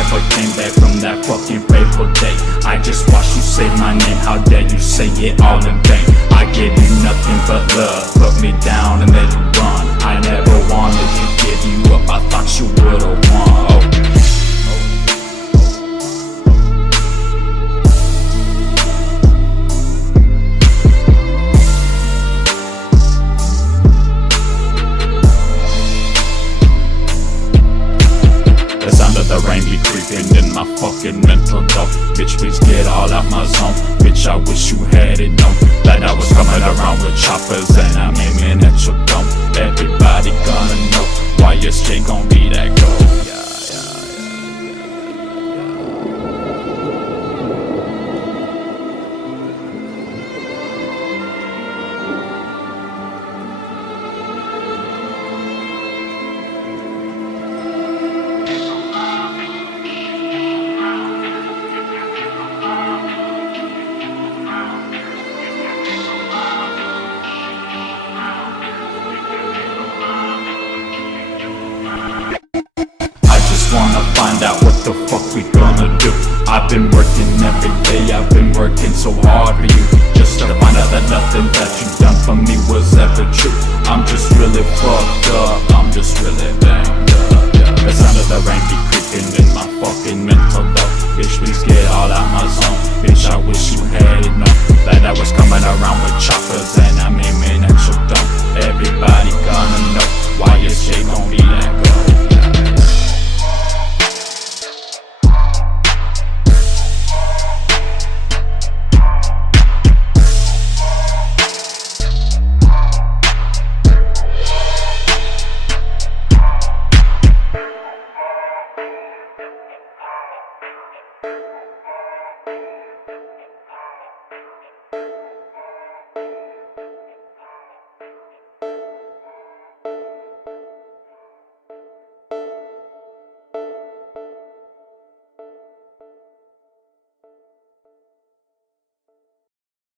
never came back from that fucking fateful day. I just watched you say my name, how dare you say it all in vain. I gave you nothing but love, put me down and let you run. I never wanted to give you up, I thought you would've won. The sound of the rain be creeping in my fucking mental though. Bitch, please get all out my zone. Bitch, I wish you had it known that I was coming around with choppers and I'm aiming at your dome. Everybody gonna know why YSJ gon' be that gold. Wanna find out what the fuck we gonna do. I've been working every day, I've been working so hard for you, just to find out that nothing that you done for me was ever true. I'm just really fucked up, I'm just really banged up, yeah. The sound of the rain